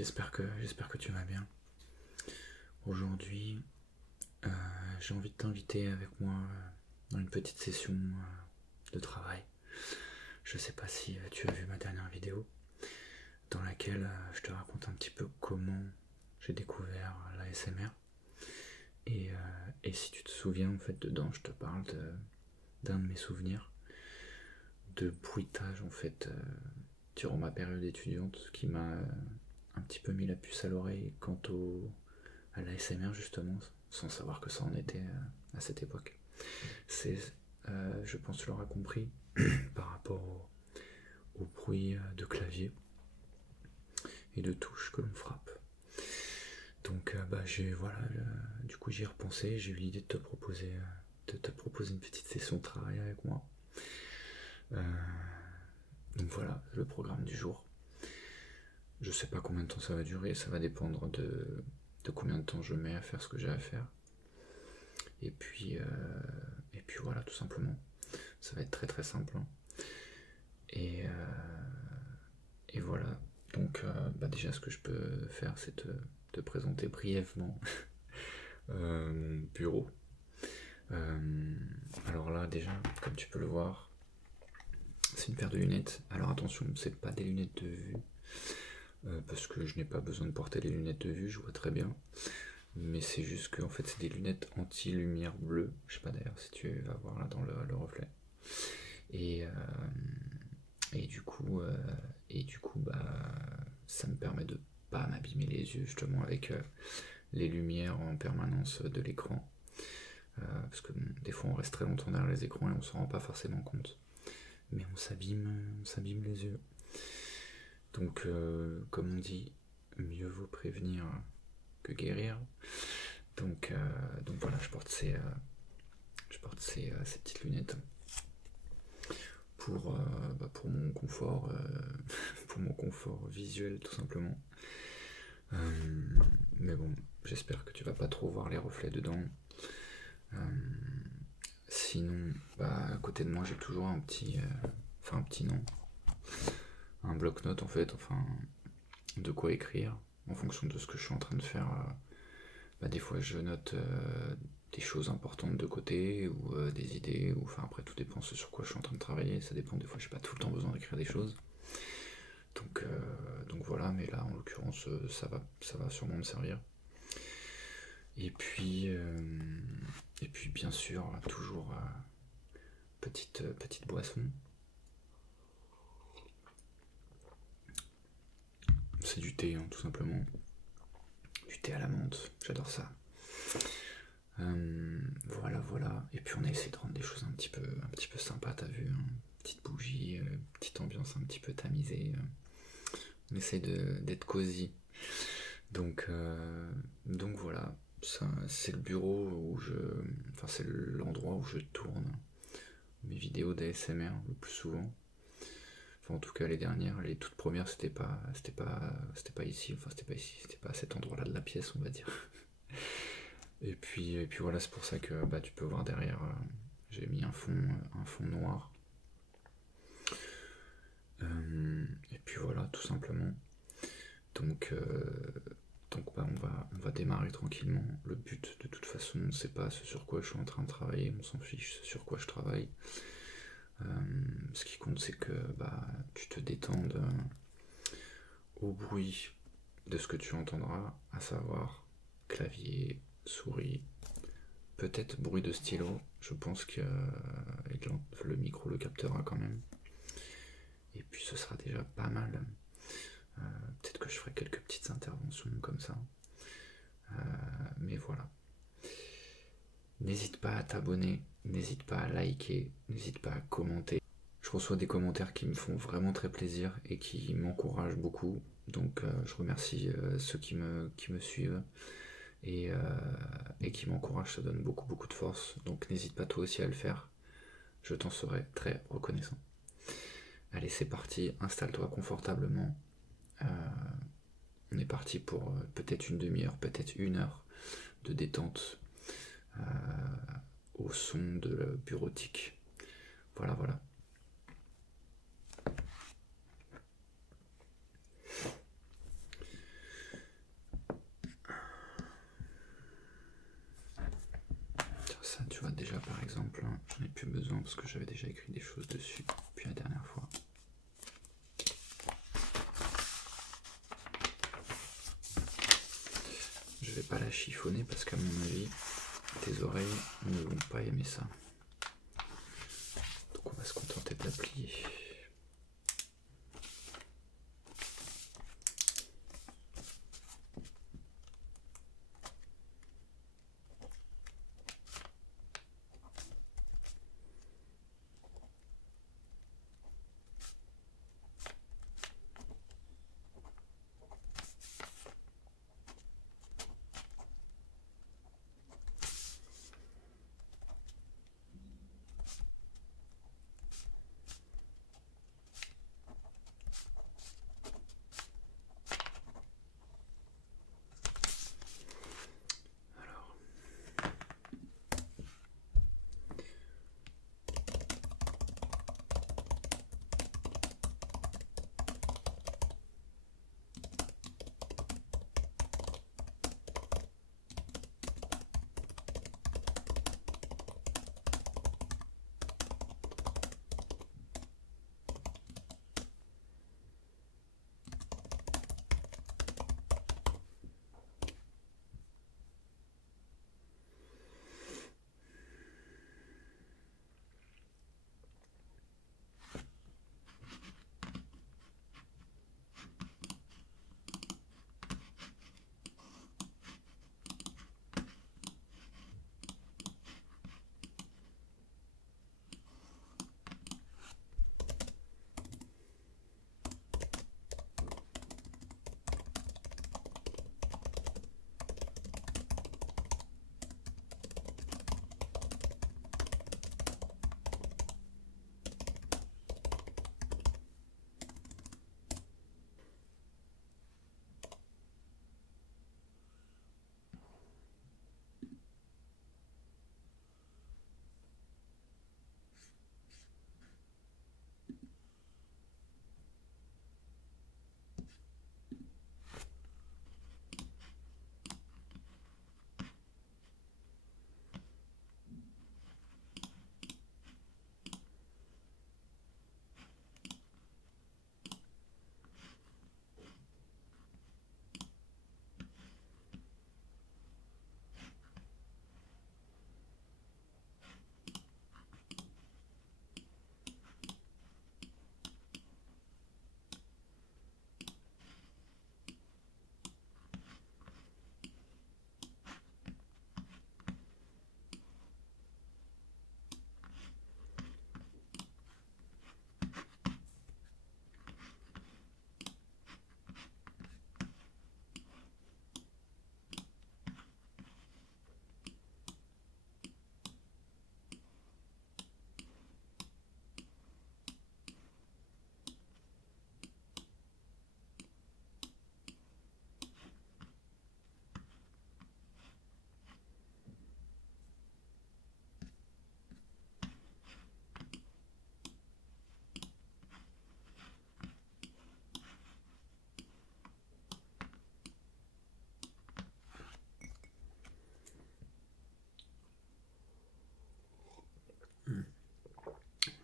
J'espère que tu vas bien. Aujourd'hui, j'ai envie de t'inviter avec moi dans une petite session de travail. Je sais pas si tu as vu ma dernière vidéo dans laquelle je te raconte un petit peu comment j'ai découvert l'ASMR. Et si tu te souviens, en fait, dedans, je te parle d'un de mes souvenirs de bruitage, en fait, durant ma période étudiante, qui m'a un petit peu mis la puce à l'oreille à l'ASMR, justement, sans savoir que ça en était à cette époque. C'est, je pense que tu l'auras compris, par rapport au bruit de clavier et de touches que l'on frappe. Donc du coup j'y ai repensé, j'ai eu l'idée de te proposer une petite session de travail avec moi. Donc voilà le programme du jour. Je sais pas combien de temps ça va durer, ça va dépendre de combien de temps je mets à faire ce que j'ai à faire. Et puis voilà, tout simplement. Ça va être très très simple. Hein. Et voilà. Donc déjà ce que je peux faire, c'est te présenter brièvement mon bureau. Alors là déjà, comme tu peux le voir, c'est une paire de lunettes. Alors attention, c'est pas des lunettes de vue, parce que je n'ai pas besoin de porter les lunettes de vue, je vois très bien. Mais c'est juste que en fait c'est des lunettes anti-lumière bleue. Je sais pas d'ailleurs si tu vas voir là dans le reflet. Et du coup ça me permet de pas m'abîmer les yeux justement avec les lumières en permanence de l'écran. Parce que des fois on reste très longtemps derrière les écrans et on s'en rend pas forcément compte. Mais on s'abîme les yeux. Donc comme on dit, mieux vaut prévenir que guérir. Donc voilà, je porte ces petites lunettes pour mon confort, pour mon confort visuel tout simplement. Mais bon, j'espère que tu vas pas trop voir les reflets dedans. Sinon, à côté de moi j'ai toujours un petit non, un bloc-notes en fait, enfin de quoi écrire en fonction de ce que je suis en train de faire. Des fois je note des choses importantes de côté ou des idées, ou enfin après tout dépend sur quoi je suis en train de travailler, ça dépend, des fois j'ai pas tout le temps besoin d'écrire des choses. Donc voilà, mais là en l'occurrence ça va sûrement me servir. Et puis bien sûr toujours petite boisson. C'est du thé, hein, tout simplement. Du thé à la menthe, j'adore ça. Voilà. Et puis on a essayé de rendre des choses un petit peu sympas, t'as vu, hein. Petite bougie, petite ambiance un petit peu tamisée. On essaye d'être cosy. Donc voilà, c'est le bureau c'est l'endroit où je tourne mes vidéos d'ASMR le plus souvent. Enfin, en tout cas les dernières, les toutes premières, c'était pas ici, c'était pas à cet endroit-là de la pièce, on va dire. Et puis voilà, c'est pour ça que tu peux voir derrière, j'ai mis un fond noir. Et puis voilà, tout simplement. Donc on va démarrer tranquillement. Le but de toute façon, c'est pas ce sur quoi je suis en train de travailler, on s'en fiche, ce sur quoi je travaille. Ce qui compte, c'est que tu te détendes au bruit de ce que tu entendras, à savoir clavier, souris, peut-être bruit de stylo. Je pense que le micro le captera quand même. Et puis ce sera déjà pas mal. Peut-être que je ferai quelques petites interventions comme ça. Mais voilà. N'hésite pas à t'abonner, n'hésite pas à liker, n'hésite pas à commenter. Je reçois des commentaires qui me font vraiment très plaisir et qui m'encouragent beaucoup. Donc je remercie ceux qui me suivent et qui m'encouragent, ça donne beaucoup de force. Donc n'hésite pas toi aussi à le faire, je t'en serai très reconnaissant. Allez, c'est parti, installe-toi confortablement. On est parti pour peut-être une demi-heure, peut-être 1 heure de détente au son de la bureautique. Voilà. déjà par exemple, hein, j'en ai plus besoin parce que j'avais déjà écrit des choses dessus depuis la dernière fois. Je vais pas la chiffonner parce qu'à mon avis, tes oreilles ne vont pas aimer ça. Donc on va se contenter de la plier.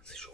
C'est chaud.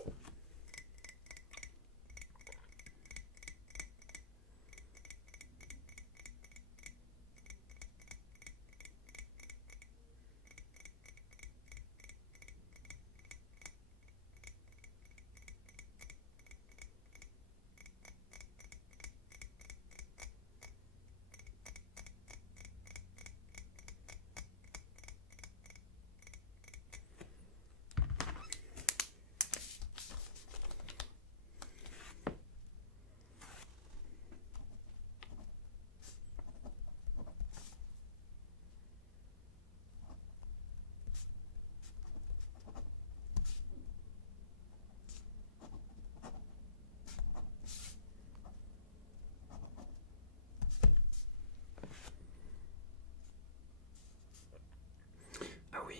Ah oui,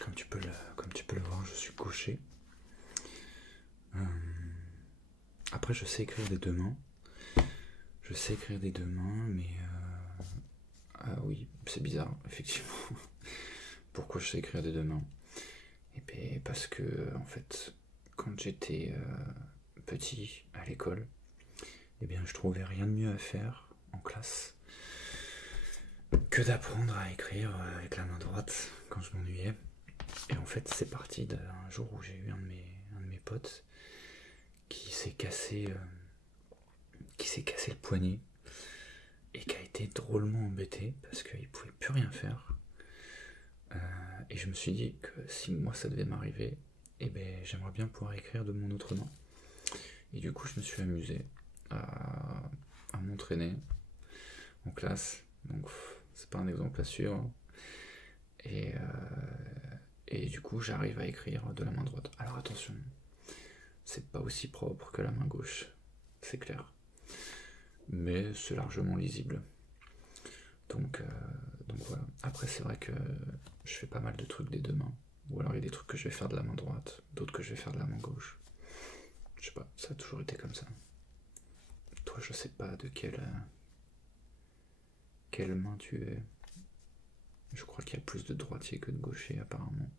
comme tu peux le voir, je suis gaucher. Après, je sais écrire des deux mains. Mais ah oui, c'est bizarre, effectivement. pourquoi je sais écrire des deux mains? Et bien parce que en fait, quand j'étais petit à l'école, eh bien je trouvais rien de mieux à faire en classe que d'apprendre à écrire avec la main droite quand je m'ennuyais. Et en fait, c'est parti d'un jour où j'ai eu un de mes potes qui s'est cassé le poignet et qui a été drôlement embêté parce qu'il pouvait plus rien faire. Et je me suis dit que si moi ça devait m'arriver, eh ben, j'aimerais bien pouvoir écrire de mon autre main. Et du coup, je me suis amusé à m'entraîner en classe. Donc, c'est pas un exemple à suivre. Et, et du coup, j'arrive à écrire de la main droite. Alors attention, c'est pas aussi propre que la main gauche, c'est clair. Mais c'est largement lisible. Donc voilà. Après, c'est vrai que je fais pas mal de trucs des deux mains. Ou alors il y a des trucs que je vais faire de la main droite, d'autres que je vais faire de la main gauche. Je sais pas, ça a toujours été comme ça. Toi, je sais pas de quelle main tu es. Je crois qu'il y a plus de droitiers que de gauchers apparemment.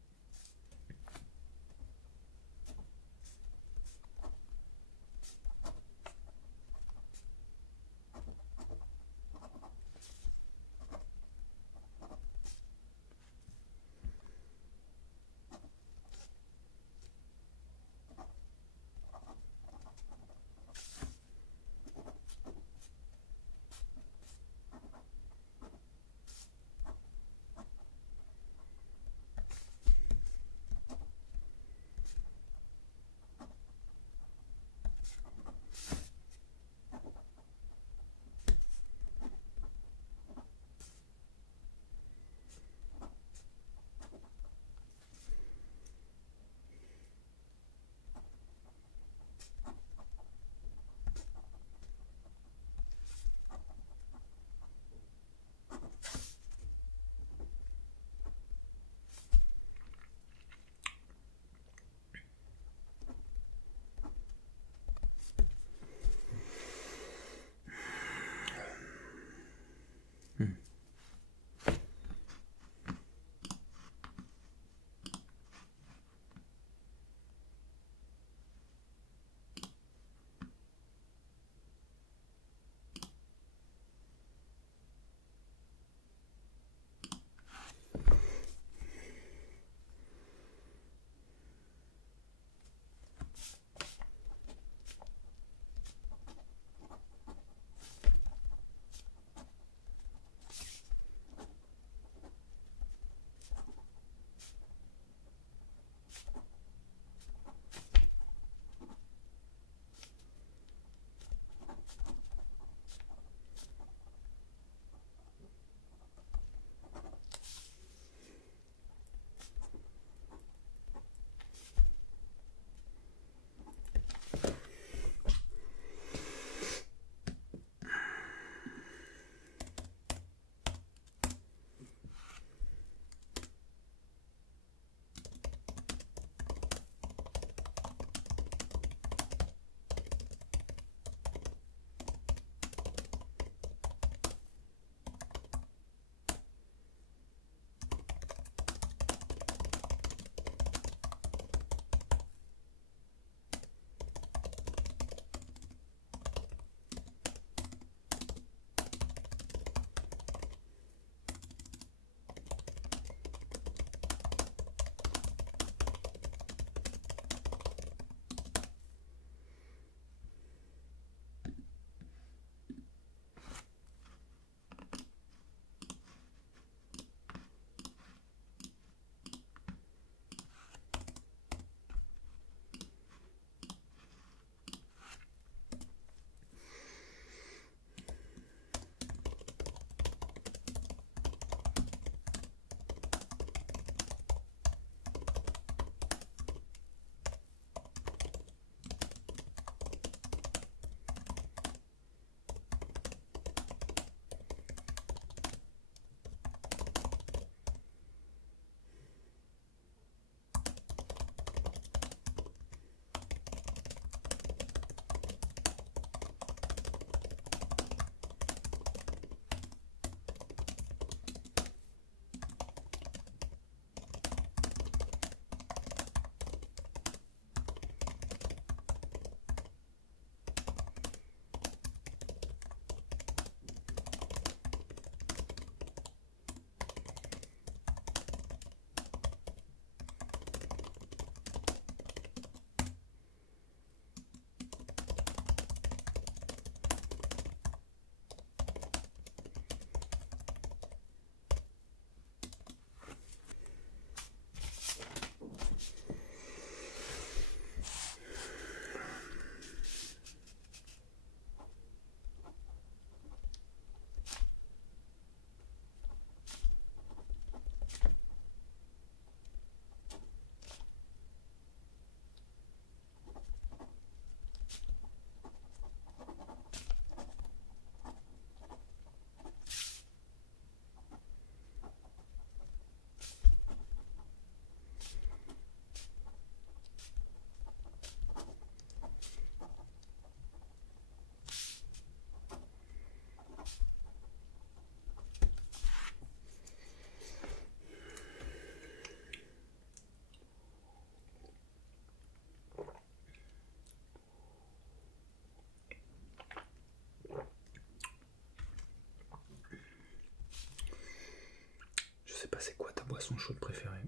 c'est quoi ta boisson chaude préférée?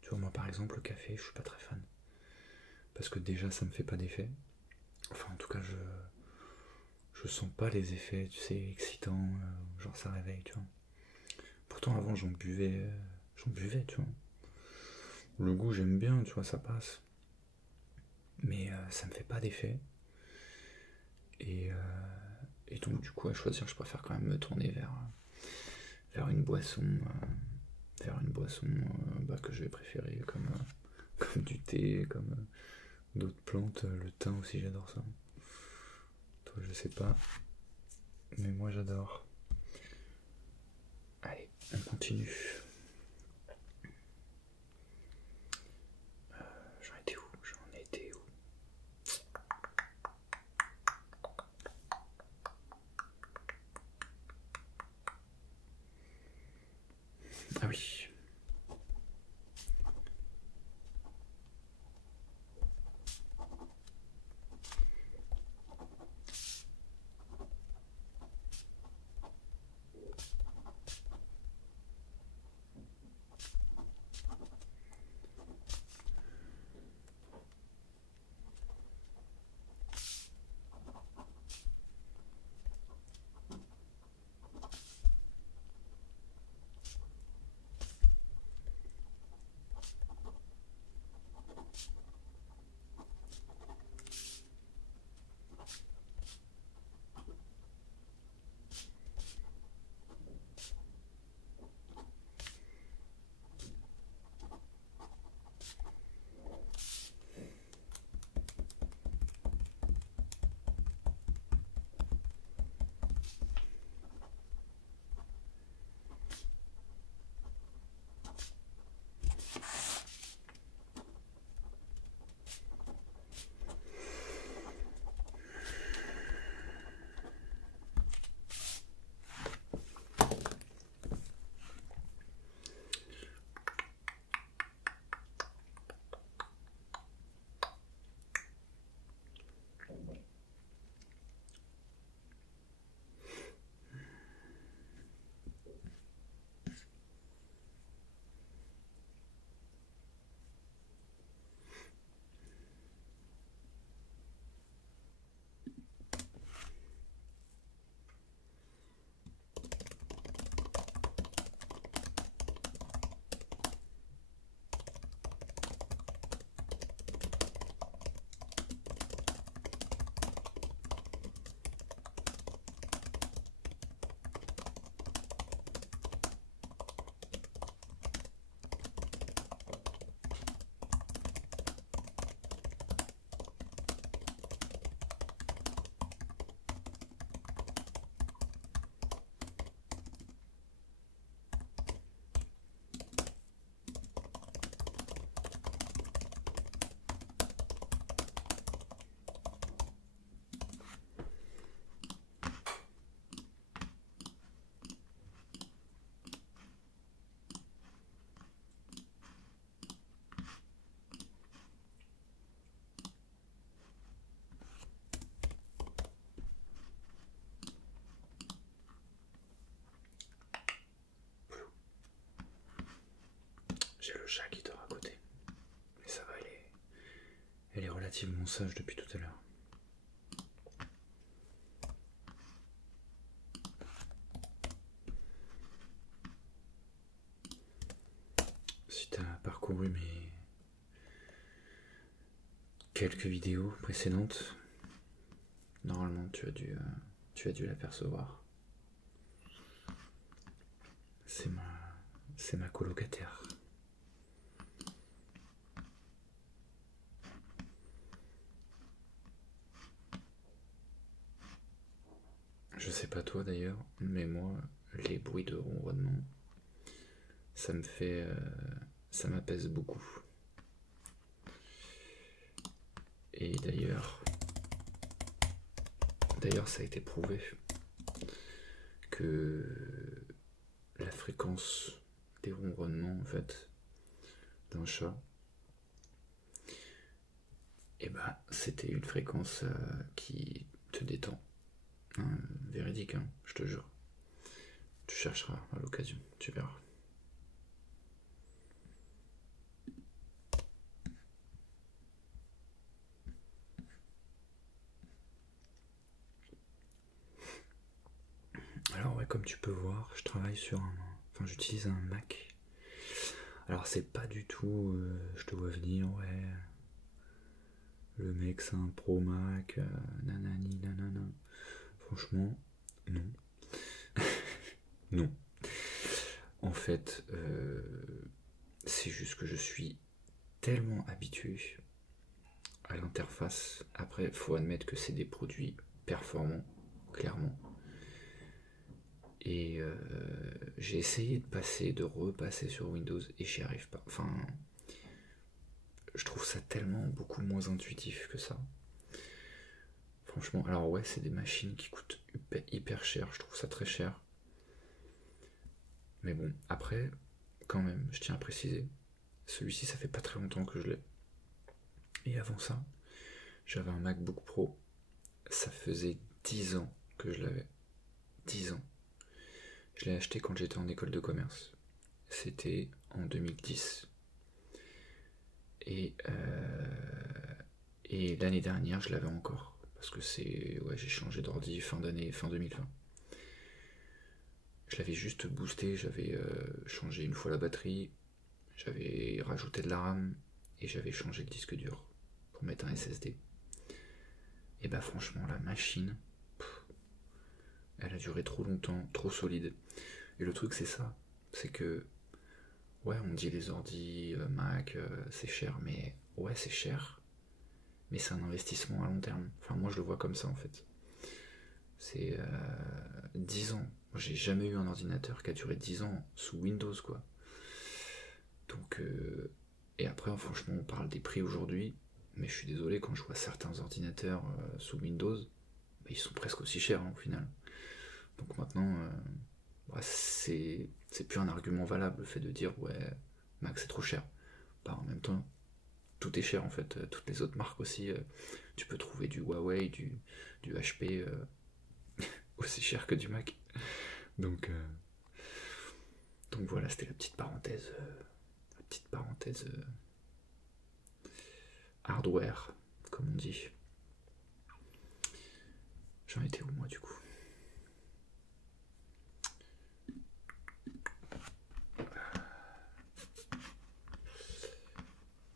Tu vois, moi par exemple, le café, je suis pas très fan. Parce que déjà, ça me fait pas d'effet. Enfin, en tout cas, je sens pas les effets, tu sais, excitants, genre ça réveille, tu vois. Pourtant, avant, j'en buvais, tu vois. Le goût, j'aime bien, tu vois, ça passe. Mais ça me fait pas d'effet. Et, donc, du coup, à choisir, je préfère quand même me tourner vers une boisson, que je vais préférer, comme du thé, comme d'autres plantes. Le thym aussi, j'adore ça. Toi, je sais pas, mais moi, j'adore. Allez, on continue. J'en étais où? Ah oui. J'ai le chat qui dort à côté. Mais ça va, elle est relativement sage depuis tout à l'heure. Si t'as parcouru mes quelques vidéos précédentes, normalement tu as dû l'apercevoir. C'est ma colocataire. Je sais pas toi d'ailleurs, mais moi, les bruits de ronronnement, ça m'apaise beaucoup. Et d'ailleurs, ça a été prouvé que la fréquence des ronronnements en fait d'un chat, et bah c'était une fréquence qui te détend. Hein, véridique, hein, je te jure. Tu chercheras à l'occasion, tu verras. comme tu peux voir, je travaille sur un... Enfin, j'utilise un Mac. Alors, c'est pas du tout... je te vois venir, ouais... Le mec, c'est un pro Mac, nanani, nanana. Franchement, non. Non. En fait, c'est juste que je suis tellement habitué à l'interface. Après, faut admettre que c'est des produits performants, clairement. Et j'ai essayé de repasser sur Windows et j'y arrive pas. Enfin, je trouve ça tellement beaucoup moins intuitif que ça. Franchement, alors ouais, c'est des machines qui coûtent hyper cher, je trouve ça très cher. Mais bon, après, quand même, je tiens à préciser, celui-ci, ça fait pas très longtemps que je l'ai. Et avant ça, j'avais un MacBook Pro, ça faisait 10 ans que je l'avais. 10 ans. Je l'ai acheté quand j'étais en école de commerce. C'était en 2010. Et l'année dernière, je l'avais encore. Parce que j'ai changé d'ordi fin d'année, fin 2020. Je l'avais juste boosté, j'avais changé une fois la batterie, j'avais rajouté de la RAM et j'avais changé le disque dur pour mettre un SSD. Et bah franchement, la machine, elle a duré trop longtemps, trop solide. Et le truc c'est ça, c'est que ouais, on dit les ordi Mac, c'est cher, mais ouais, c'est cher, mais c'est un investissement à long terme. Enfin, moi je le vois comme ça en fait. C'est 10 ans. Moi, j'ai jamais eu un ordinateur qui a duré 10 ans sous Windows, quoi. Donc, et après, franchement, on parle des prix aujourd'hui, mais je suis désolé, quand je vois certains ordinateurs sous Windows, bah, ils sont presque aussi chers hein, au final. Donc maintenant, bah, c'est plus un argument valable le fait de dire ouais, Mac c'est trop cher. Bah, en même temps, tout est cher en fait. Toutes les autres marques aussi, tu peux trouver du Huawei, du HP aussi cher que du Mac. Donc voilà, c'était la petite parenthèse. Hardware, comme on dit. J'en étais où moi du coup?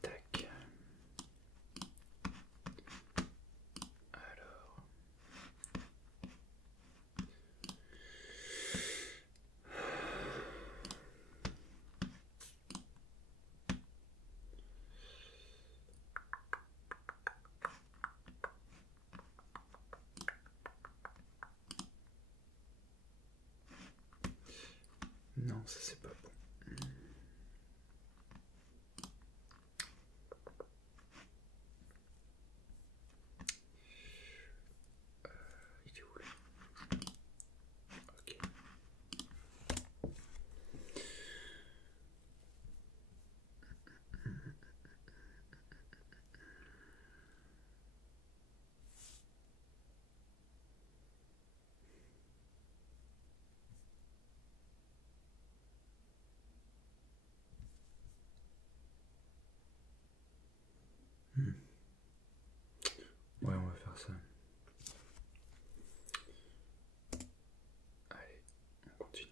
Tac. Alors. Non, ça c'est pas bon. Il est où là? Ok. Ouais, on va faire ça. Allez, on continue.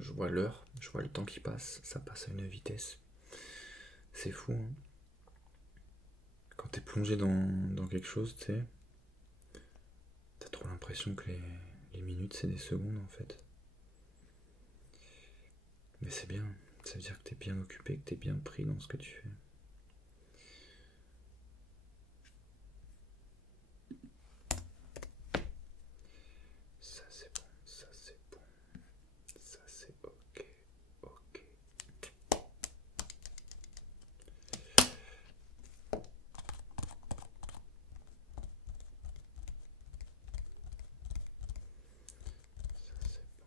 je vois l'heure, je vois le temps qui passe, ça passe à une vitesse. C'est fou, hein. Quand t'es plongé dans quelque chose, tu sais, t'as trop l'impression que les minutes c'est des secondes en fait. Mais c'est bien, ça veut dire que t'es bien occupé, que t'es bien pris dans ce que tu fais. Ça c'est bon, ça c'est bon, ça c'est ok, ok. Ça c'est bon.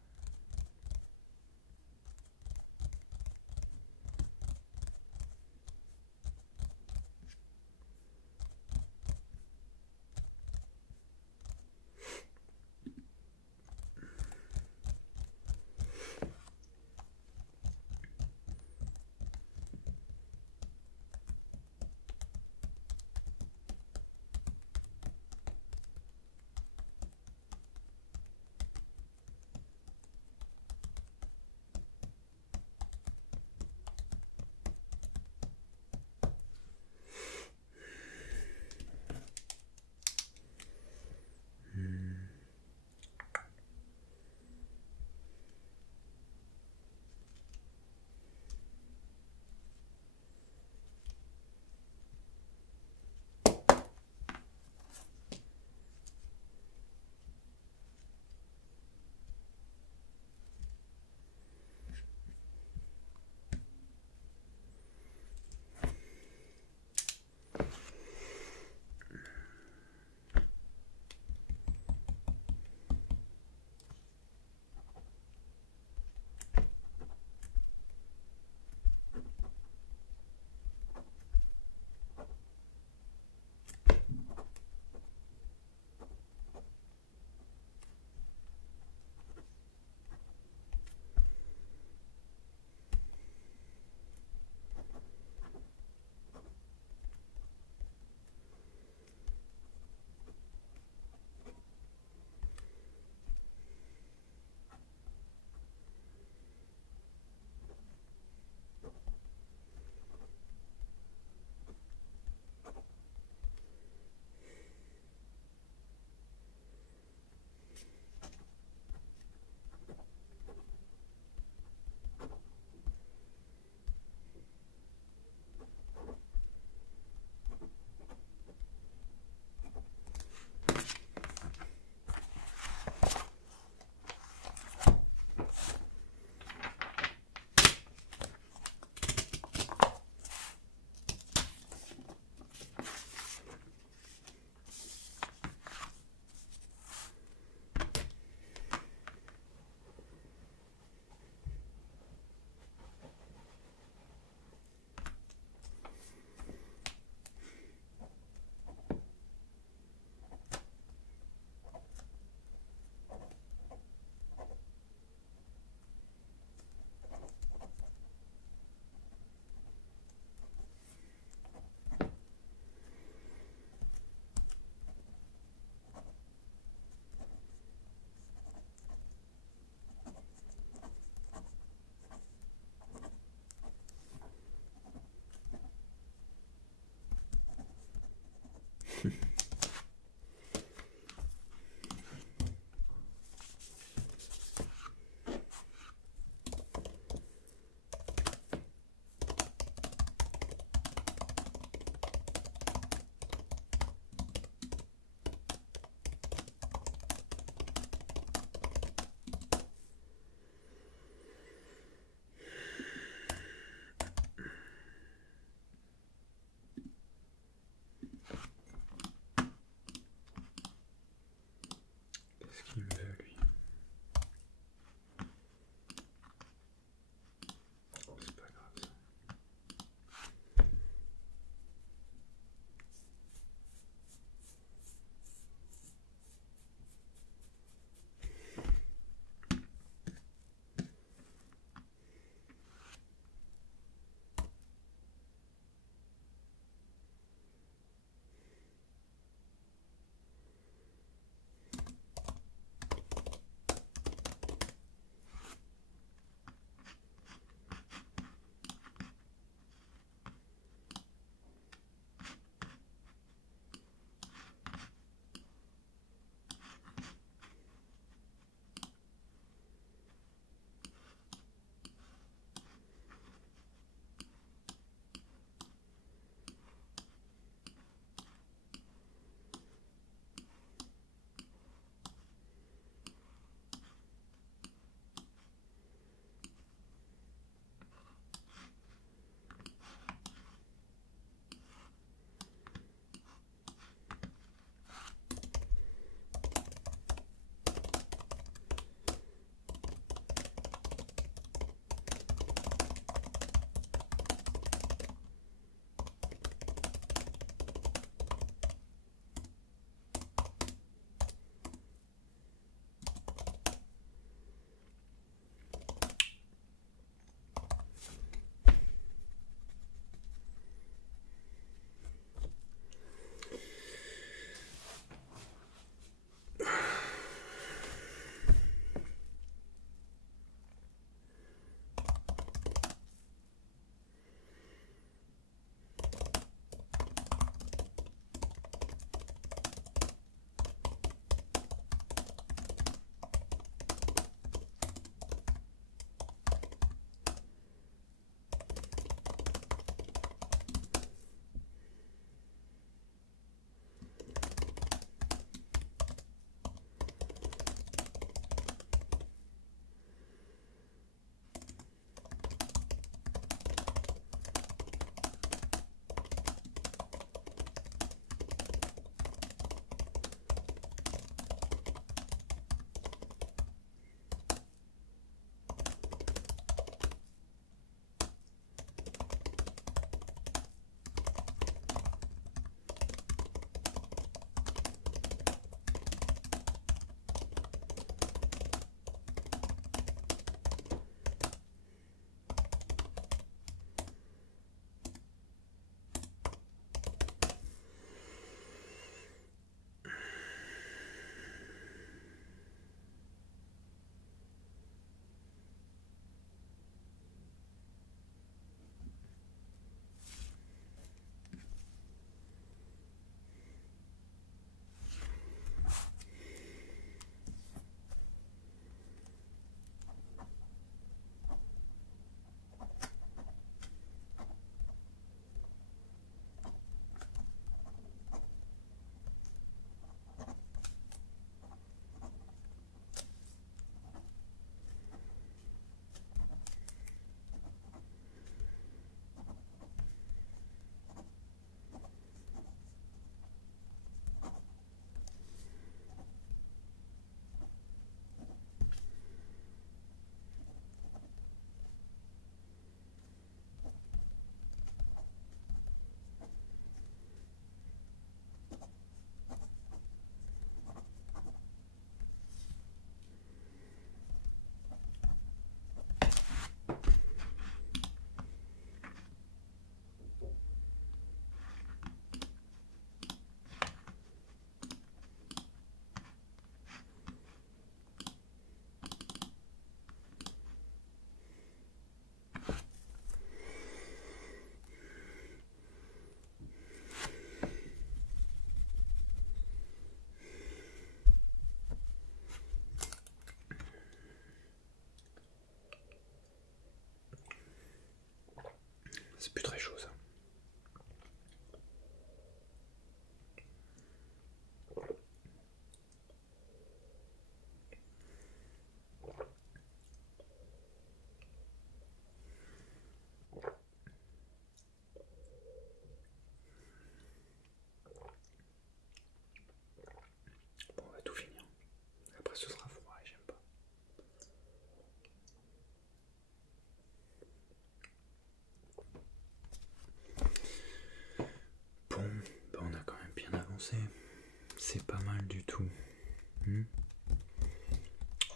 c'est pas mal du tout.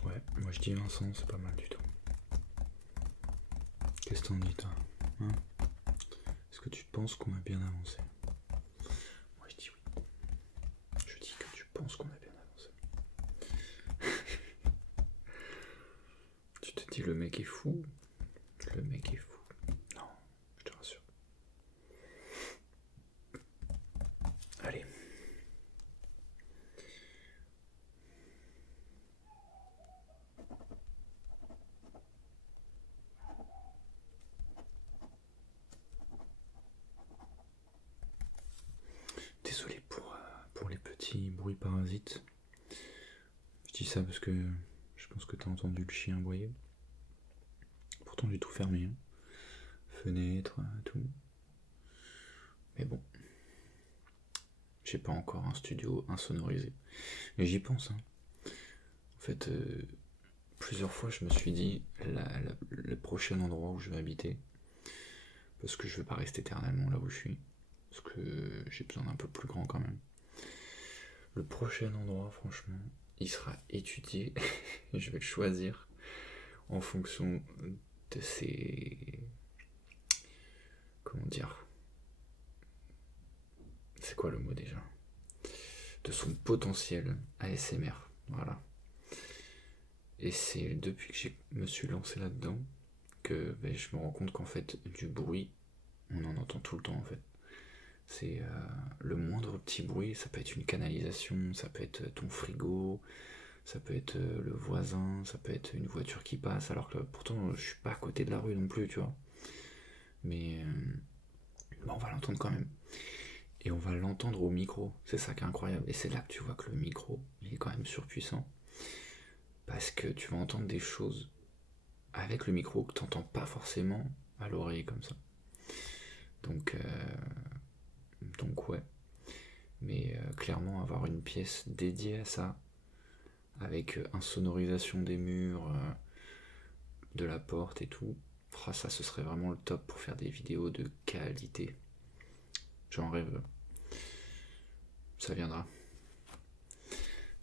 Ouais, moi je dis Vincent, c'est pas mal du tout. Qu'est-ce que t'en dis toi, hein? Est-ce que tu penses qu'on a bien avancé? Moi je dis oui. Je dis que tu penses qu'on a bien avancé. Tu te dis le mec est fou? Le mec est fou. Non, je te rassure. Allez. Désolé pour les petits bruits parasites. Je dis ça parce que je pense que t'as entendu le chien aboyer. Pourtant j'ai tout fermé. Hein. Fenêtre, tout. Mais bon. J'ai pas encore un studio insonorisé. Mais j'y pense. Hein. En fait, plusieurs fois je me suis dit le prochain endroit où je vais habiter. Parce que je vais pas rester éternellement là où je suis. Parce que j'ai besoin d'un peu plus grand quand même. Le prochain endroit, franchement, il sera étudié. Je vais le choisir en fonction de ses... Comment dire? C'est quoi le mot déjà? De son potentiel ASMR. Voilà. Et c'est depuis que je me suis lancé là-dedans que je me rends compte qu'en fait, du bruit, on en entend tout le temps en fait. C'est le moindre petit bruit, ça peut être une canalisation, ça peut être ton frigo, ça peut être le voisin, ça peut être une voiture qui passe, alors que pourtant je suis pas à côté de la rue non plus, tu vois. Mais on va l'entendre quand même. Et on va l'entendre au micro, c'est ça qui est incroyable. Et c'est là que tu vois que le micro, il est quand même surpuissant. Parce que tu vas entendre des choses avec le micro que tu n'entends pas forcément à l'oreille comme ça. Donc ouais. Mais clairement avoir une pièce dédiée à ça, avec insonorisation des murs, de la porte et tout, ça ce serait vraiment le top pour faire des vidéos de qualité. J'en rêve. Ça viendra.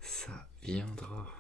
Ça viendra.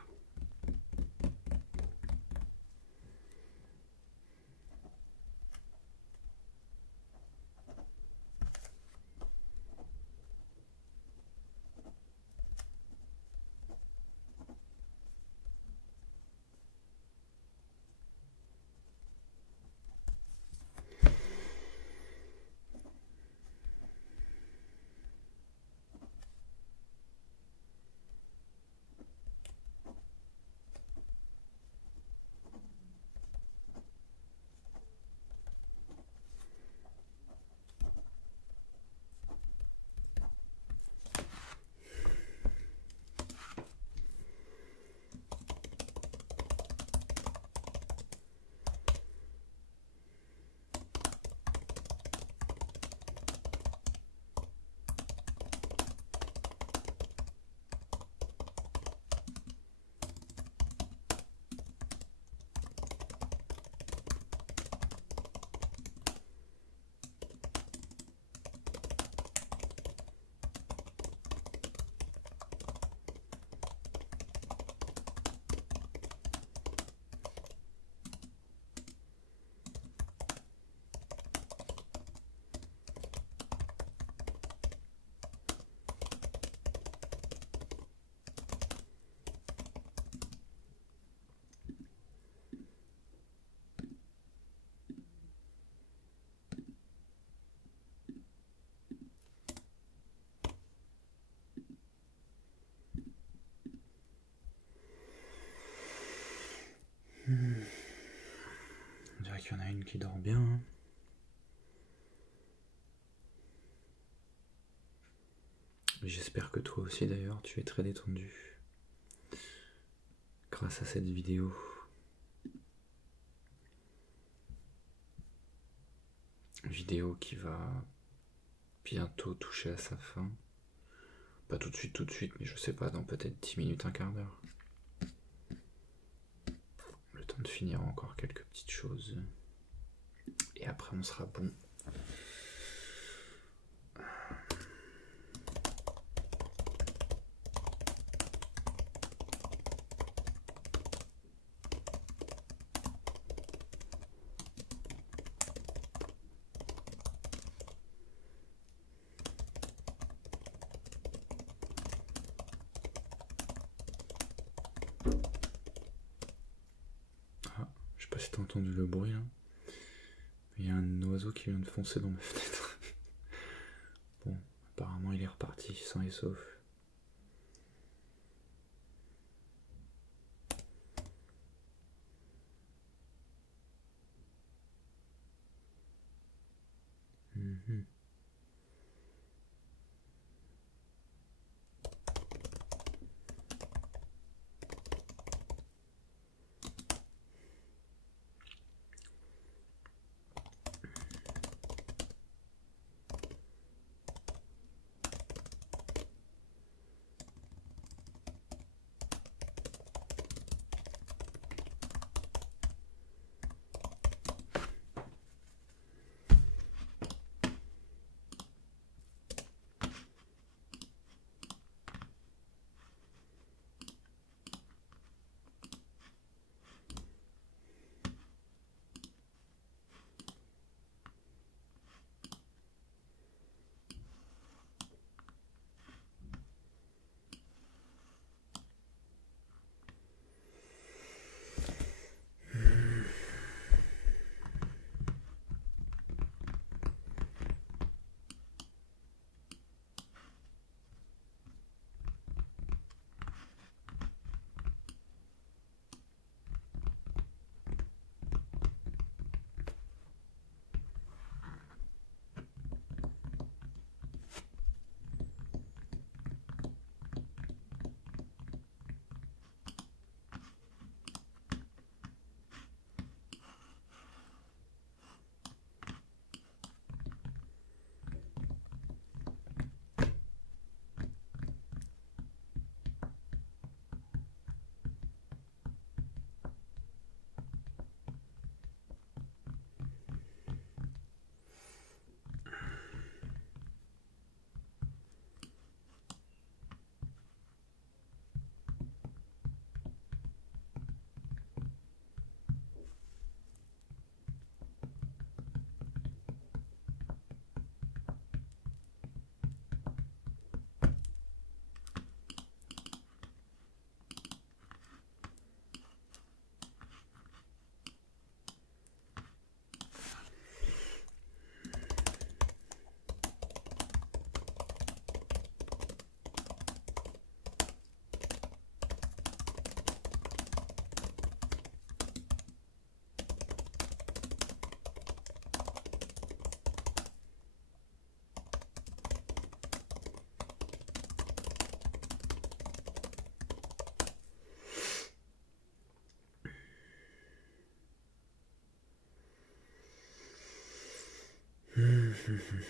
On dirait qu'il y en a une qui dort bien. Hein. J'espère que toi aussi d'ailleurs, tu es très détendu grâce à cette vidéo. Vidéo qui va bientôt toucher à sa fin. Pas tout de suite, mais je sais pas, dans peut-être 10 minutes, un quart d'heure. Le temps de finir encore quelques petites choses. Et après on sera bon. pas si t'as entendu le bruit là. Il y a un oiseau qui vient de foncer dans ma fenêtre. Bon, apparemment il est reparti sain et sauf.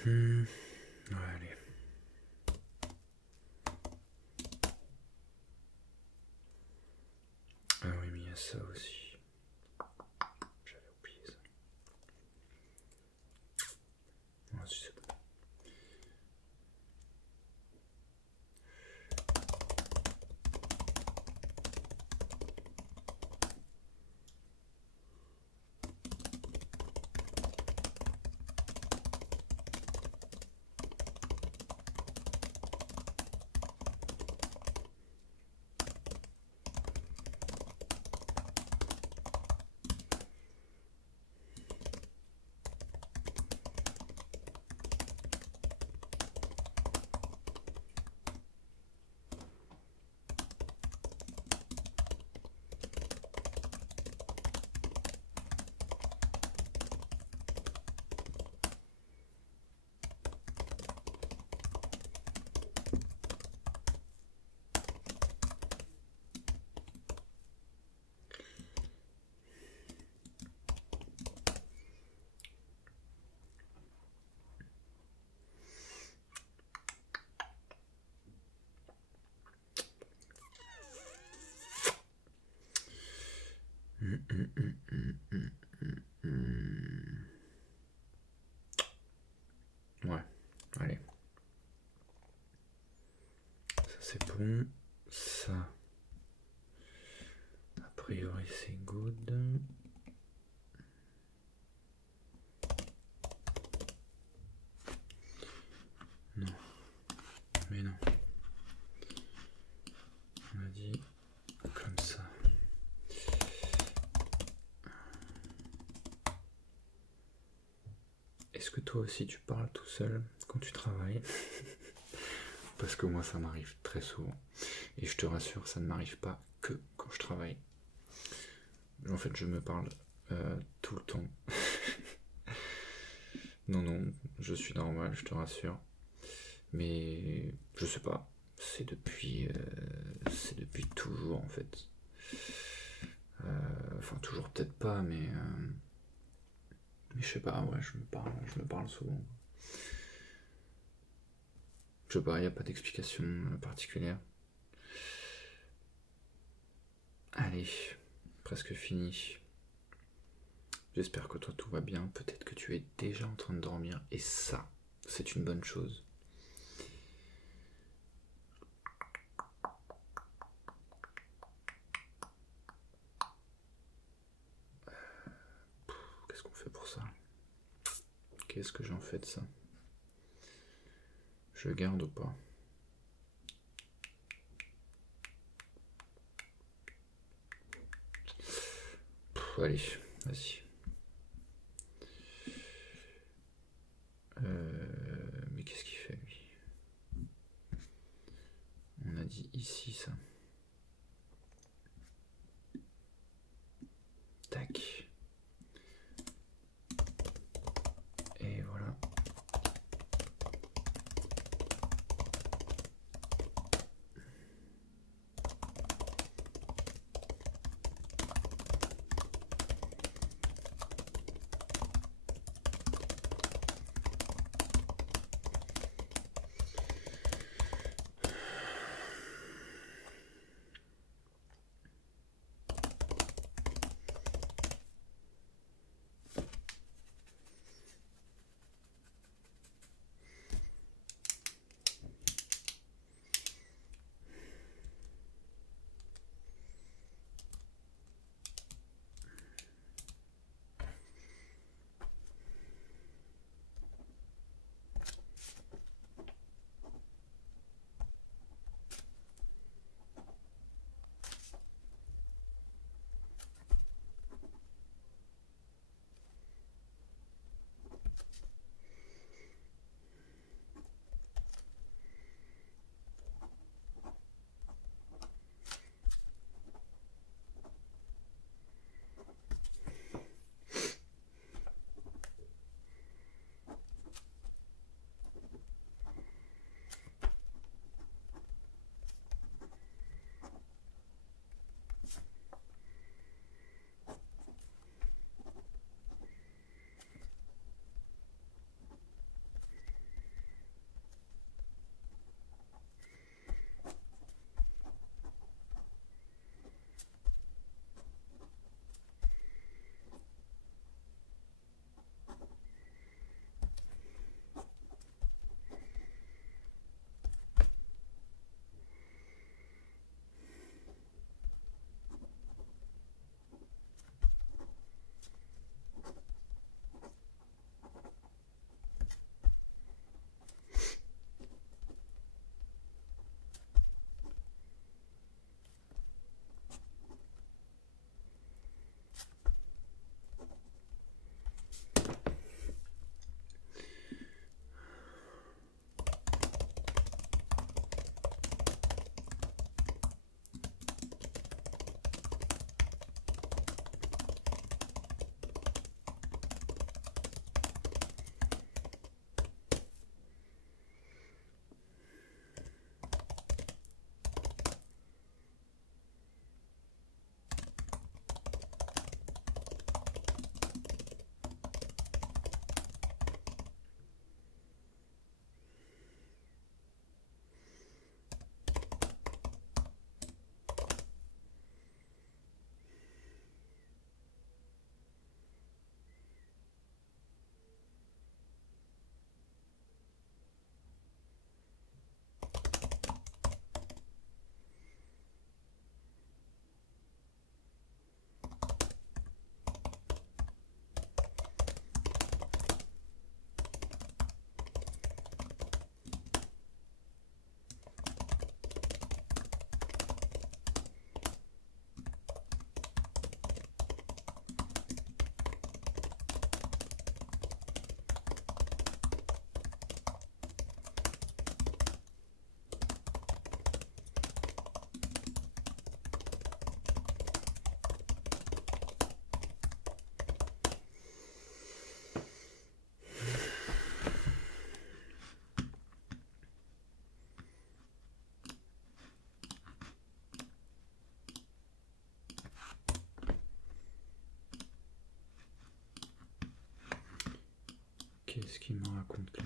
Ouais, allez. Ah oui, mais il y a ça aussi. J'avais oublié ça. Ah, si c'est bon. Ouais, allez. Ça c'est bon. Ça, a priori c'est good. Non. Mais non. On a dit comme ça. est-ce que toi aussi tu parles tout seul quand tu travailles? Parce que moi ça m'arrive très souvent. Et je te rassure, ça ne m'arrive pas que quand je travaille. En fait, je me parle tout le temps. Non, non, je suis normal, je te rassure. Mais je sais pas, c'est depuis toujours en fait. Enfin, toujours peut-être pas, mais je sais pas, ouais, je me parle souvent. Je sais pas, y a pas d'explication particulière. Allez, presque fini. J'espère que toi tout va bien. Peut-être que tu es déjà en train de dormir, et ça, c'est une bonne chose. Qu'est-ce qu'on fait pour ça? Qu'est-ce que j'en fais de ça? Je garde ou pas? Allez, vas-y. Mais qu'est-ce qu'il fait lui? On a dit ici ça. Tac. Et voilà. Qu'est-ce qu'il me raconte là?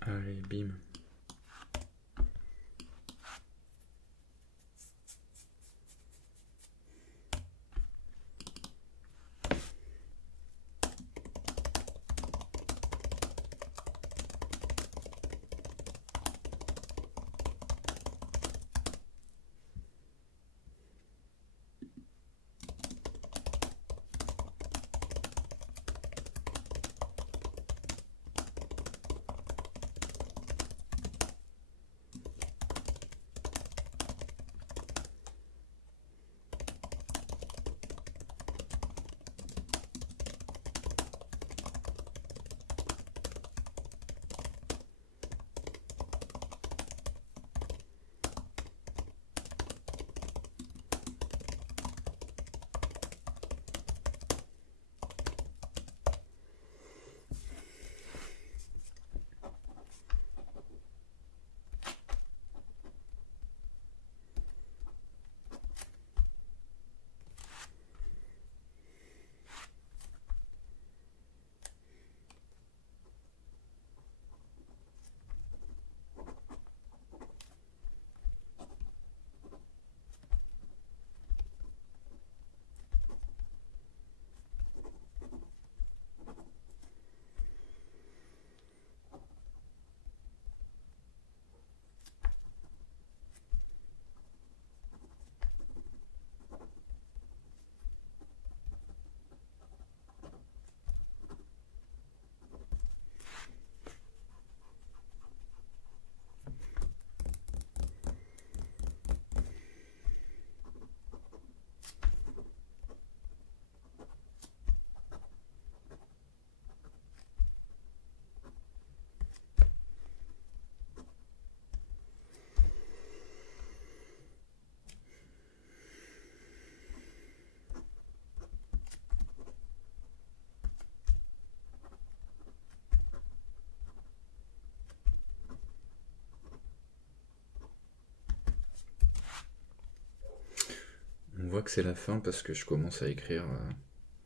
Allez, bim. On voit que c'est la fin parce que je commence à écrire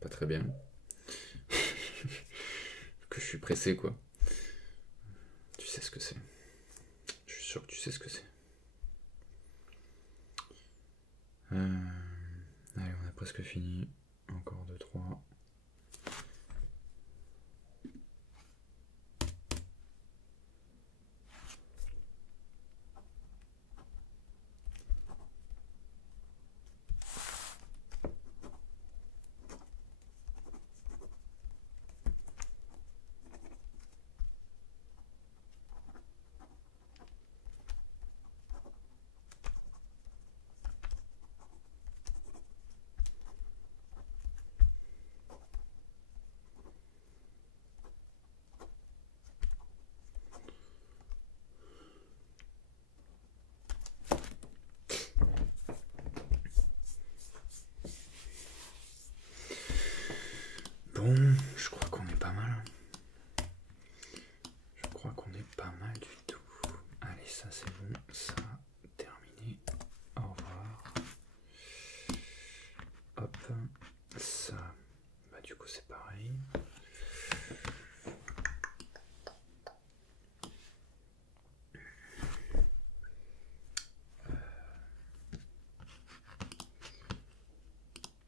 pas très bien. Que je suis pressé quoi. Tu sais ce que c'est. Je suis sûr que tu sais ce que c'est. Allez, on a presque fini. Encore 2-3. Bon, je crois qu'on est pas mal. Je crois qu'on est pas mal du tout. Allez, ça c'est bon, ça terminé. Au revoir. Hop, ça, bah du coup c'est pareil.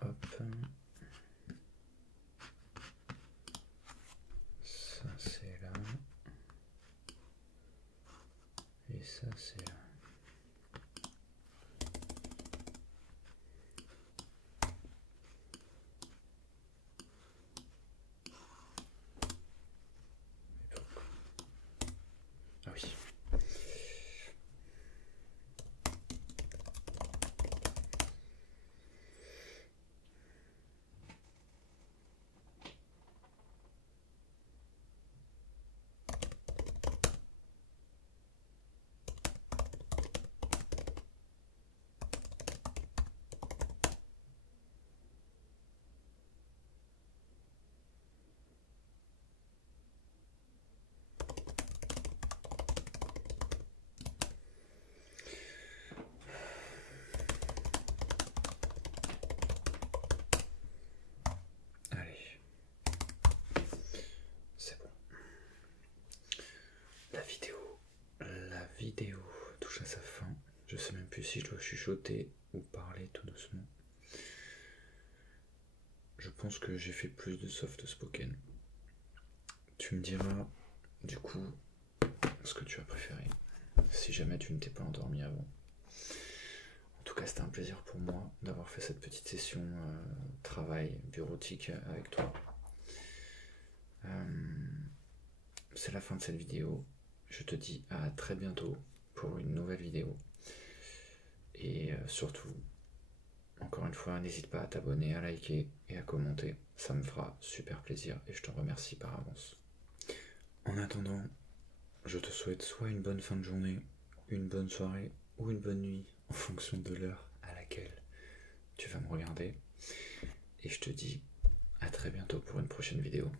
Hop. Ça c'est là. Et ça chuchoter ou parler tout doucement. Je pense que j'ai fait plus de soft spoken. Tu me diras du coup ce que tu as préféré, si jamais tu ne t'es pas endormi avant. En tout cas, c'était un plaisir pour moi d'avoir fait cette petite session travail bureautique avec toi. C'est la fin de cette vidéo. Je te dis à très bientôt pour une nouvelle vidéo. Et surtout, encore une fois, n'hésite pas à t'abonner, à liker et à commenter. Ça me fera super plaisir et je te remercie par avance. En attendant, je te souhaite soit une bonne fin de journée, une bonne soirée ou une bonne nuit en fonction de l'heure à laquelle tu vas me regarder. Et je te dis à très bientôt pour une prochaine vidéo.